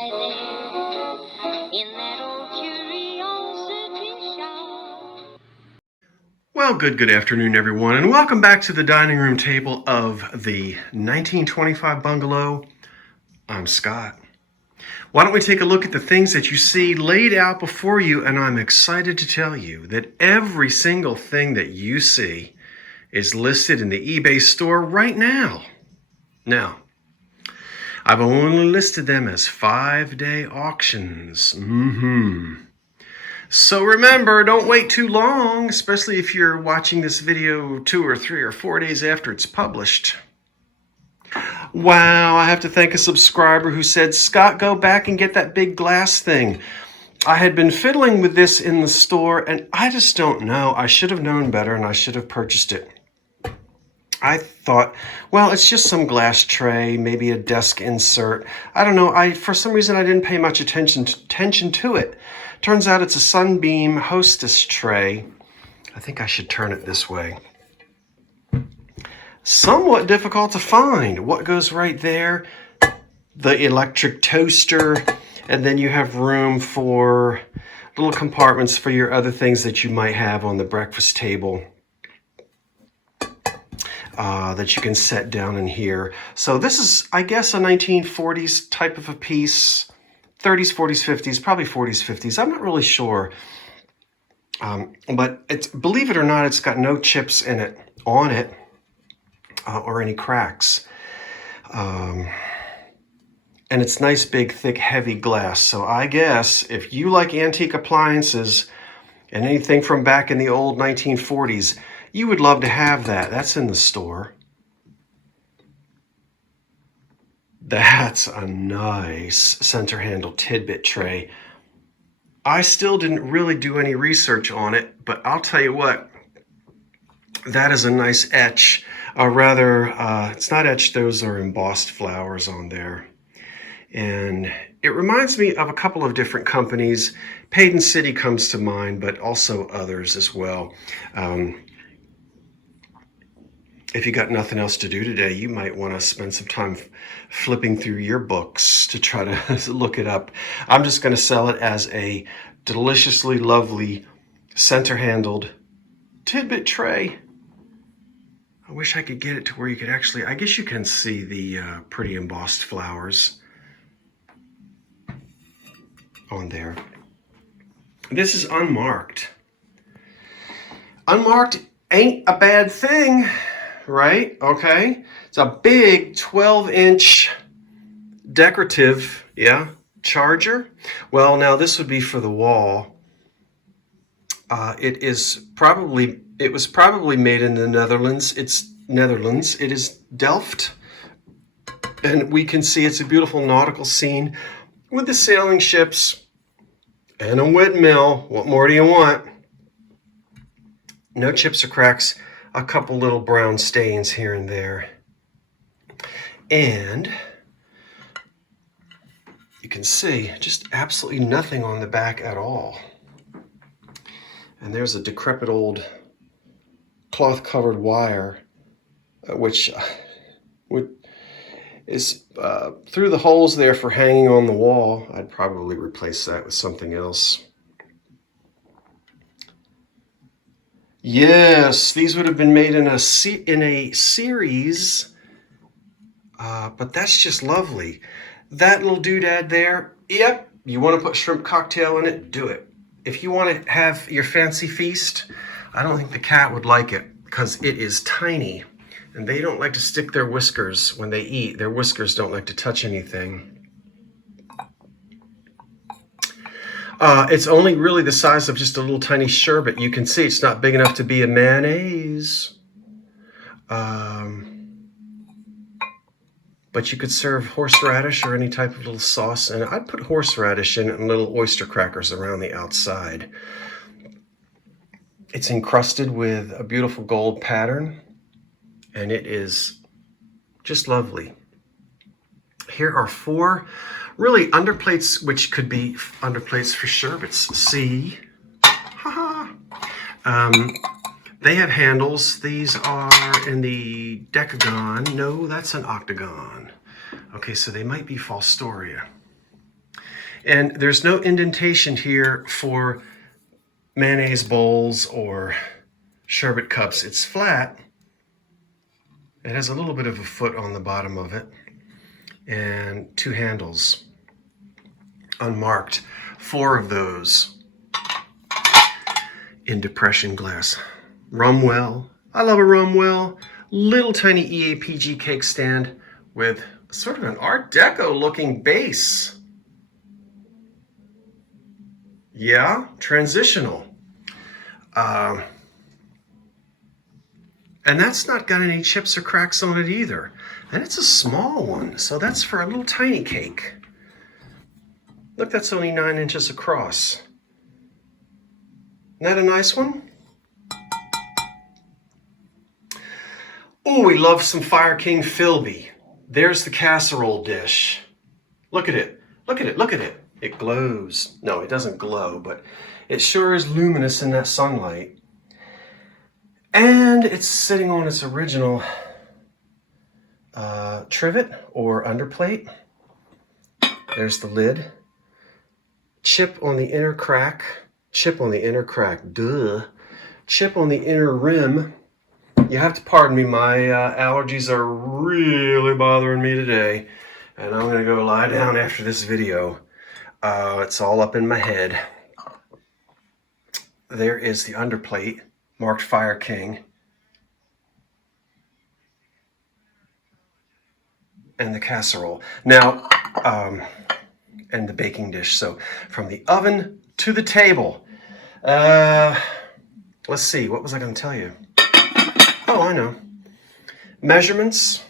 lie there in that old curiosity shop. Well, good afternoon, everyone, and welcome back to the dining room table of the 1925 bungalow. I'm Scott. Why don't we take a look at the things that you see laid out before you, and I'm excited to tell you that every single thing that you see is listed in the eBay store right now. Now, I've only listed them as 5-day auctions. So remember, don't wait too long, especially if you're watching this video 2 or 3 or 4 days after it's published. Wow, I have to thank a subscriber who said, Scott, go back and get that big glass thing. I had been fiddling with this in the store, and I just don't know. I should have known better, and I should have purchased it. I thought, well, it's just some glass tray, maybe a desk insert. I don't know. For some reason, I didn't pay much attention to it. Turns out it's a Sunbeam Hostess tray. I think I should turn it this way. Somewhat difficult to find. What goes right there? The electric toaster, and then you have room for little compartments for your other things that you might have on the breakfast table that you can set down in here. So this is, I guess, a 1940s type of a piece. 30s, 40s, 50s, probably 40s, 50s. I'm not really sure. But it's, believe it or not, it's got no chips in it, on it, or any cracks. And it's nice, big, thick, heavy glass. So I guess if you like antique appliances and anything from back in the old 1940s, you would love to have that. That's in the store. That's a nice center handle tidbit tray. I still didn't really do any research on it, but I'll tell you what, that is a nice etch. It's not etched, those are embossed flowers on there. And it reminds me of a couple of different companies. Paden City comes to mind, but also others as well. If you got nothing else to do today, you might want to spend some time flipping through your books to try to look it up. I'm just going to sell it as a deliciously lovely center-handled tidbit tray. I wish I could get it to where you could actually, I guess you can see the pretty embossed flowers on there. This is unmarked. Unmarked ain't a bad thing. Right? Okay. It's a big 12-inch decorative, charger. Well, now this would be for the wall. It was probably made in the Netherlands. It is Delft. And we can see it's a beautiful nautical scene with the sailing ships and a windmill. What more do you want? No chips or cracks. A couple little brown stains here and there. And you can see just absolutely nothing on the back at all. And there's a decrepit old cloth-covered wire, which is through the holes there for hanging on the wall. I'd probably replace that with something else. Yes, these would have been made in a series, but that's just lovely. That little doodad there, yep, you want to put shrimp cocktail in it, do it. If you want to have your fancy feast, I don't think the cat would like it because it is tiny, and they don't like to stick their whiskers when they eat. Their whiskers don't like to touch anything. It's only really the size of just a little tiny sherbet. You can see it's not big enough to be a mayonnaise. But you could serve horseradish or any type of little sauce in it. I'd put horseradish in it and little oyster crackers around the outside. It's encrusted with a beautiful gold pattern, and it is just lovely. Here are 4 really underplates, which could be underplates for sherbets. See? They have handles. These are in the decagon. No, that's an octagon. Okay, so they might be Falstoria. And there's no indentation here for mayonnaise bowls or sherbet cups. It's flat. It has a little bit of a foot on the bottom of it and 2 handles, unmarked. 4 of those in depression glass. Rum well. I love a rum well. Little tiny EAPG cake stand with sort of an Art Deco looking base. Yeah, transitional. And that's not got any chips or cracks on it either. And it's a small one, so that's for a little tiny cake. Look, that's only 9 inches across. Isn't that a nice one? Oh, we love some Fire King Philby. There's the casserole dish. Look at it. Look at it. Look at it. It glows. No, it doesn't glow, but it sure is luminous in that sunlight. And it's sitting on its original trivet or underplate. There's the lid. Chip on the inner crack. Chip on the inner crack. Duh. Chip on the inner rim. You have to pardon me, my allergies are really bothering me today. And I'm going to go lie down after this video. It's all up in my head. There is the underplate, marked Fire King. And the casserole. Now, and the baking dish. So from the oven to the table. Let's see, what was I going to tell you? Oh, I know. Measurements,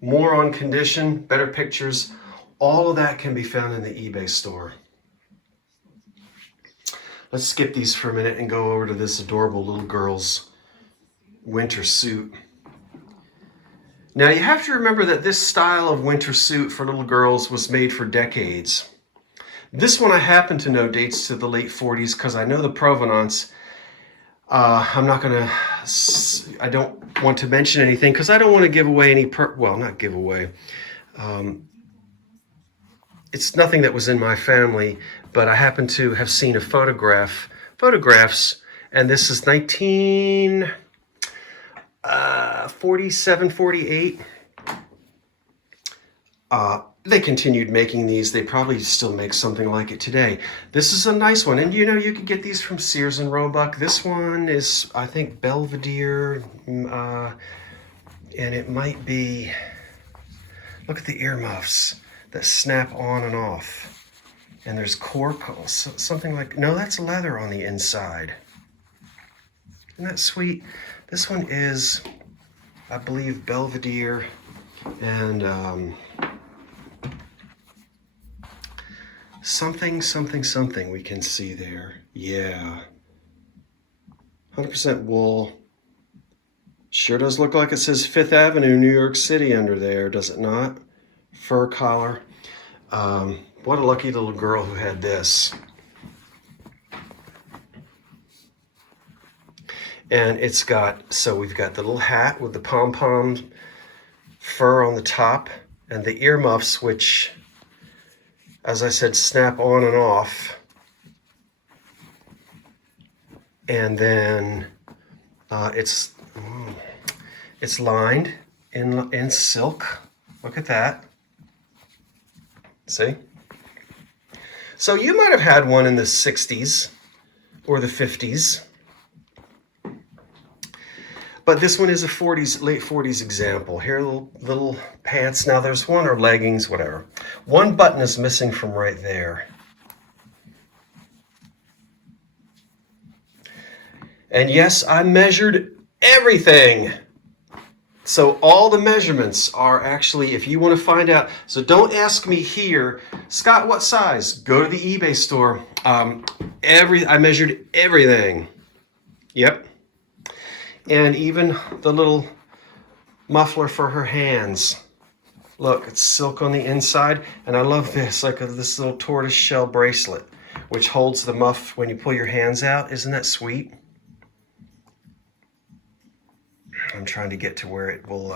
more on condition, better pictures. All of that can be found in the eBay store. Let's skip these for a minute and go over to this adorable little girl's winter suit. Now you have to remember that this style of winter suit for little girls was made for decades. This one I happen to know dates to the late 40s because I know the provenance. I don't want to mention anything because I don't want to give away any, not give away. It's nothing that was in my family, but I happen to have seen a photographs, and this is 1947, 48. They continued making these. They probably still make something like it today. This is a nice one, and you know, you could get these from Sears and Roebuck. This one is, I think, Belvedere, and it might be, look at the earmuffs that snap on and off. And there's cork, something like, no, that's leather on the inside. Isn't that sweet? This one is, I believe, Belvedere and something we can see there. Yeah. 100% wool. Sure does look like it says 5th Avenue, New York City under there, does it not? Fur collar. What a lucky little girl who had this. And it's got, so we've got the little hat with the pom-pom fur on the top and the earmuffs, which, as I said, snap on and off. And then it's lined in silk. Look at that. See? So you might have had one in the 60s or the 50s. But this one is a late 40s example. Here, little pants. Now there's one, or leggings, whatever. One button is missing from right there. And yes, I measured everything. So all the measurements are actually, if you want to find out, so don't ask me here, Scott, what size? Go to the eBay store. I measured everything. Yep. And even the little muffler for her hands. Look, it's silk on the inside. And I love this, like this little tortoise shell bracelet, which holds the muff when you pull your hands out. Isn't that sweet? I'm trying to get to where it will,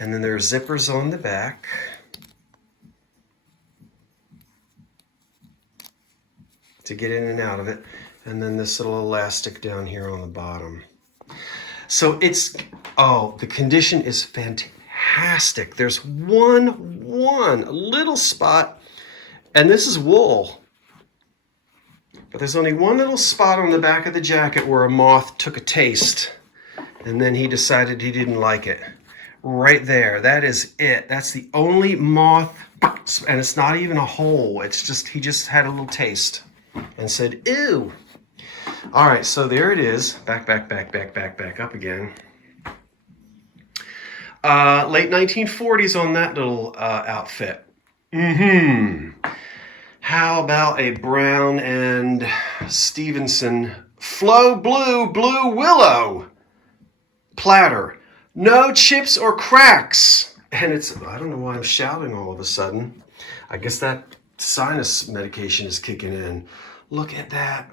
and then there are zippers on the back. to get in and out of it. And then this little elastic down here on the bottom. So it's, oh, the condition is fantastic. There's one little spot, and this is wool. But there's only one little spot on the back of the jacket where a moth took a taste, and then he decided he didn't like it. Right there, that is it. That's the only moth, and it's not even a hole. It's just, he just had a little taste and said, ew. All right, so there it is. Back up again. Late 1940s on that little outfit. How about a brown and Stevenson Flow Blue Willow platter? No chips or cracks. And it's, I don't know why I'm shouting all of a sudden. I guess that sinus medication is kicking in. Look at that.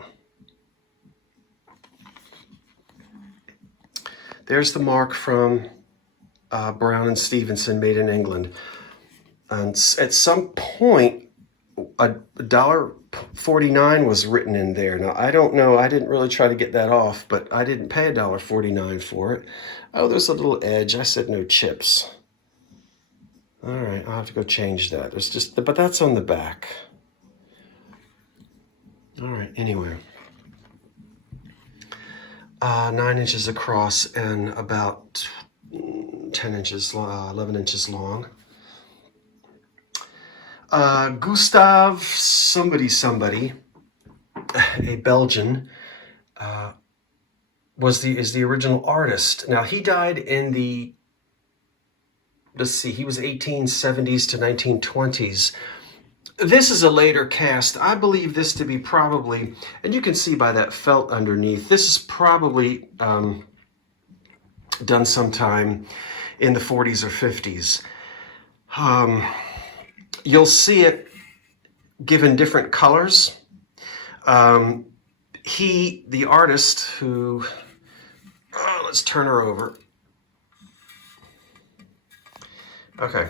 There's the mark from Brown and Stevenson, made in England. And at some point, $1.49 was written in there. Now, I don't know. I didn't really try to get that off, but I didn't pay $1.49 for it. Oh, there's a little edge. I said no chips. All right, I'll have to go change that. There's just, but that's on the back. All right, anyway. 9 inches across and about 10 inches, 11 inches long. Gustav somebody, a Belgian, is the original artist. Now he died in the, let's see, he was 1870s to 1920s. This is a later cast. I believe this to be probably, and you can see by that felt underneath, this is probably done sometime in the 40s or 50s. You'll see it given different colors. The artist who, let's turn her over. Okay.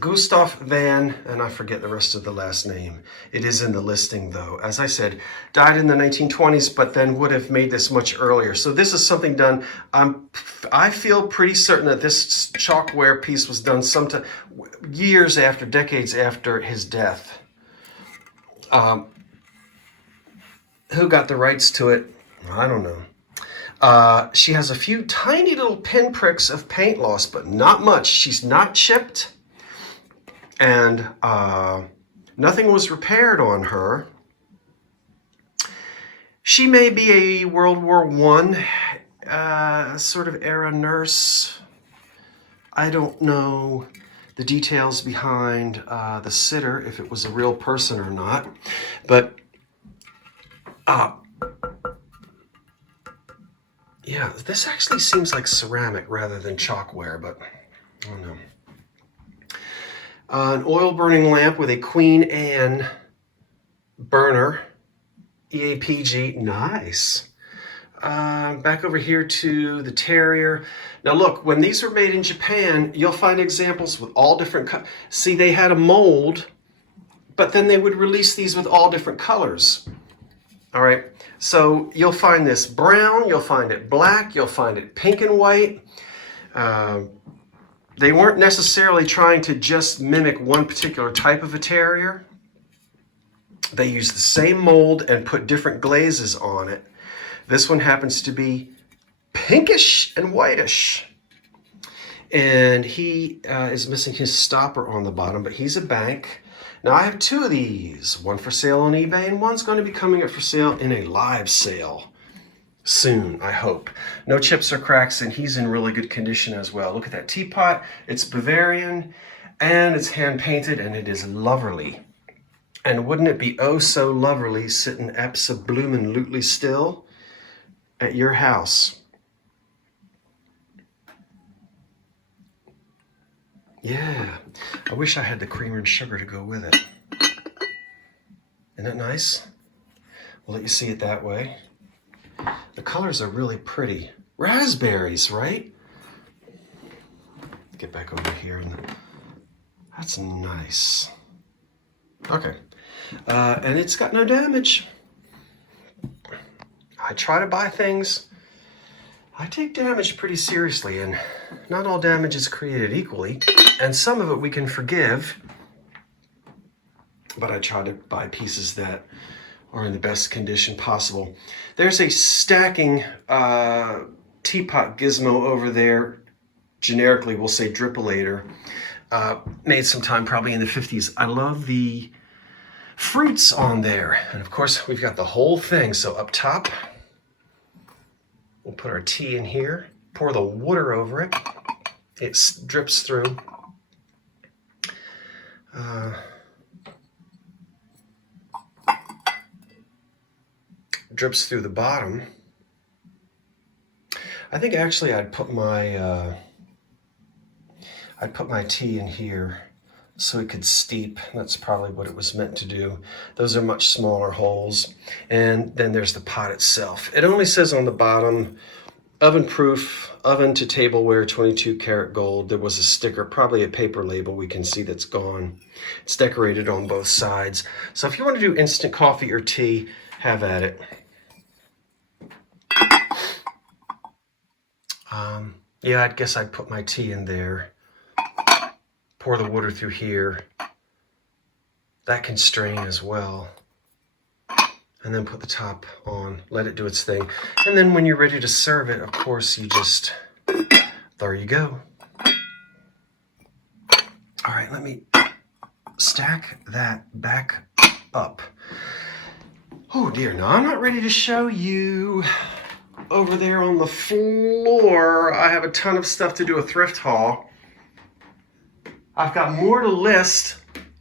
Gustav van, and I forget the rest of the last name. It is in the listing though. As I said, died in the 1920s, but then would have made this much earlier. So this is something done, I feel pretty certain that this chalkware piece was done sometime, years after, decades after his death. Who got the rights to it? I don't know. She has a few tiny little pinpricks of paint loss, but not much. She's not chipped. And nothing was repaired on her. She may be a World War I sort of era nurse. I don't know the details behind the sitter, if it was a real person or not. But yeah, this actually seems like ceramic rather than chalkware, but I don't know. An oil burning lamp with a Queen Anne burner, EAPG, nice. Back over here to the Terrier. Now look, when these were made in Japan, you'll find examples with all different see, they had a mold, but then they would release these with all different colors. All right, so you'll find this brown, you'll find it black, you'll find it pink and white. They weren't necessarily trying to just mimic one particular type of a Terrier. They used the same mold and put different glazes on it. This one happens to be pinkish and whitish. And he is missing his stopper on the bottom, but he's a bank. Now I have two of these, one for sale on eBay and one's going to be coming up for sale in a live sale soon, I hope. No chips or cracks, and he's in really good condition as well. Look at that teapot. It's Bavarian and it's hand painted and it is lovely. And wouldn't it be oh so lovely sitting abso-bloomin' still at your house? Yeah, I wish I had the creamer and sugar to go with it. Isn't that nice? We'll let you see it that way. The colors are really pretty. Raspberries, right? Get back over here. That's nice. Okay, and it's got no damage. I try to buy things. I take damage pretty seriously, and not all damage is created equally, and some of it we can forgive, but I try to buy pieces that are in the best condition possible. There's a stacking teapot gizmo over there. Generically, we'll say drippolator. Made sometime probably in the 50s. I love the fruits on there. And of course, we've got the whole thing. So up top, we'll put our tea in here, pour the water over it. It drips through. Drips through the bottom. I think actually I'd put my tea in here so it could steep. That's probably what it was meant to do. Those are much smaller holes. And then there's the pot itself. It only says on the bottom, oven proof, oven to tableware, 22 karat gold. There was a sticker, probably a paper label we can see that's gone. It's decorated on both sides. So if you want to do instant coffee or tea, have at it. Yeah, I guess I'd put my tea in there. Pour the water through here. That can strain as well. And then put the top on, let it do its thing. And then when you're ready to serve it, of course, you just, there you go. All right, let me stack that back up. Oh dear, no, I'm not ready to show you. Over there on the floor, I have a ton of stuff to do a thrift haul. I've got more to list,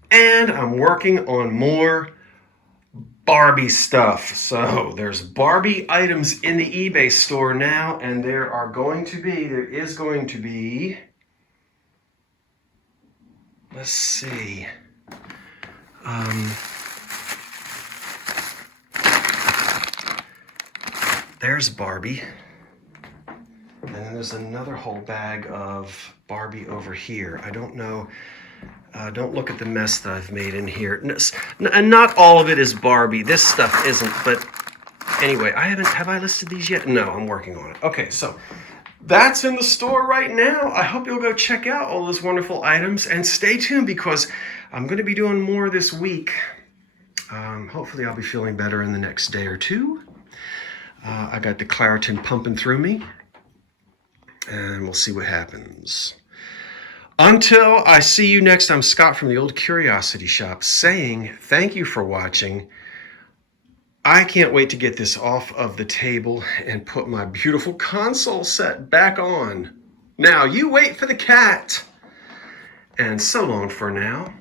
and I'm working on more Barbie stuff. So there's Barbie items in the eBay store now, and there is going to be, let's see, there's Barbie. And then there's another whole bag of Barbie over here. I don't know. Don't look at the mess that I've made in here. And not all of it is Barbie. This stuff isn't. But anyway, have I listed these yet? No, I'm working on it. Okay, so that's in the store right now. I hope you'll go check out all those wonderful items. And stay tuned because I'm going to be doing more this week. Hopefully I'll be feeling better in the next day or two. I got the Claritin pumping through me, and we'll see what happens. Until I see you next, I'm Scott from the Old Curiosity Shop saying thank you for watching. I can't wait to get this off of the table and put my beautiful console set back on. Now, you wait for the cat. And so long for now.